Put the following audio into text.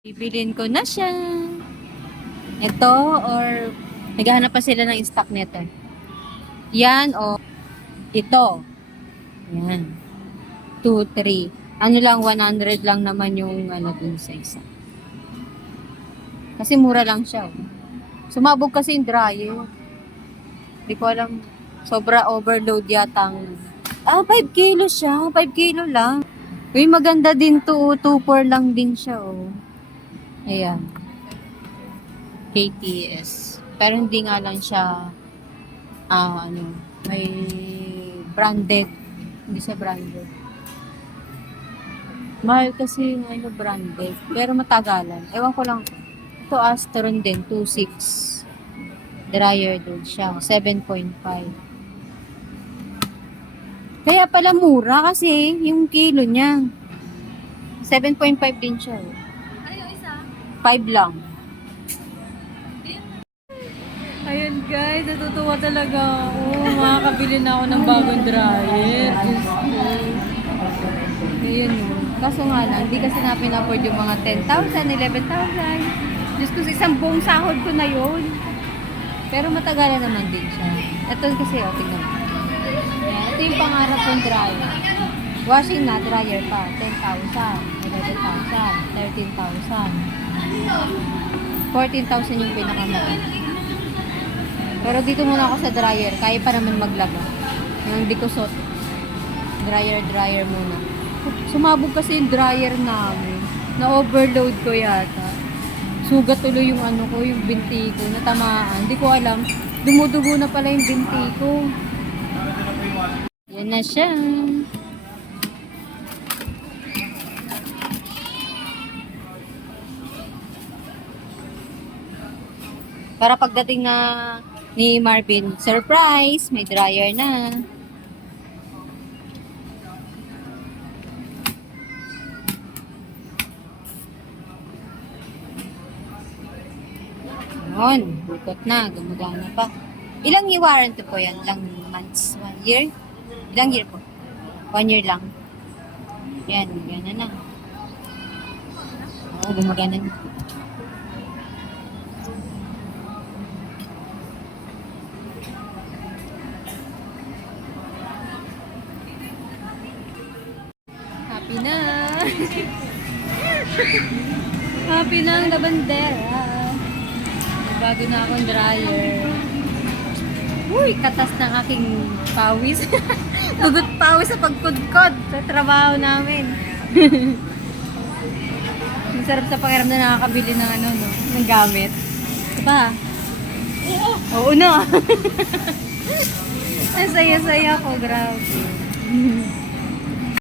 Bibilin ko na siya. Ito or naghahanap pa sila ng stock nito. Yan o ito. Yan. 2, 3. Ano lang, 100 lang naman yung ano dun sa isa. Kasi mura lang siya. Oh. Sumabog kasi yung dryer. Hindi ko alam. Sobra overload yata. ang- Ah, 5 kilo siya. 5 kilo lang. Uy, maganda din to. 2-4 lang din siya. Oh. Ayan. KTS. Pero hindi nga lang siya ah ano, may branded. Hindi siya branded. Mahal kasi yung ano branded. Pero matagalan. Ewan ko lang. Ito Astron din. 2.6. Dryer din siya. 7.5. Kaya pala mura kasi yung kilo niya. 7.5 din siya. oh. 5 lang. Ayun guys, natutuwa talaga ako. Makakabili na ako ng bagong dryer. Yun. Kaso nga lang, hindi kasi na pinafford yung mga 10,000, 11,000. Diyos ko, sa isang buong sahod ko na yun. Pero matagalan naman din siya. Ito kasi, o, tingnan mo. Ayan, Ito yung pangarap kong dryer. Washing na, dryer pa. 10,000, 11,000, 13,000. 14,000 yung pinakamahal. Pero dito muna ako sa dryer. Kaya pa naman maglaba. Yung hindi ko suot. Dryer, dryer muna. Sumabog kasi yung dryer namin. Na-overload ko yata. Sugat tuloy yung ano ko, yung binti ko. Natamaan. Hindi ko alam. Dumudugo na pala yung binti ko. Yan na siya. Para pagdating na ni Marvin, surprise! May dryer na. Yun, bukot na, gumagana pa. Ilang year warranty po yan? Ilang months? One year? Ilang year po? One year lang. Yan, gumagana na. Oo, gumagana na. Happy na! Happy na ang labandera. Bago na akong dryer. Uy, katas ng aking pawis. Tugot pawis sa pagkudkod sa trabaho namin. Ang sarap sa pakiramdam na nakakabili ng ano, no? Ng gamit. Diba? Oo. Oo na. Ang saya-saya ko, grabe.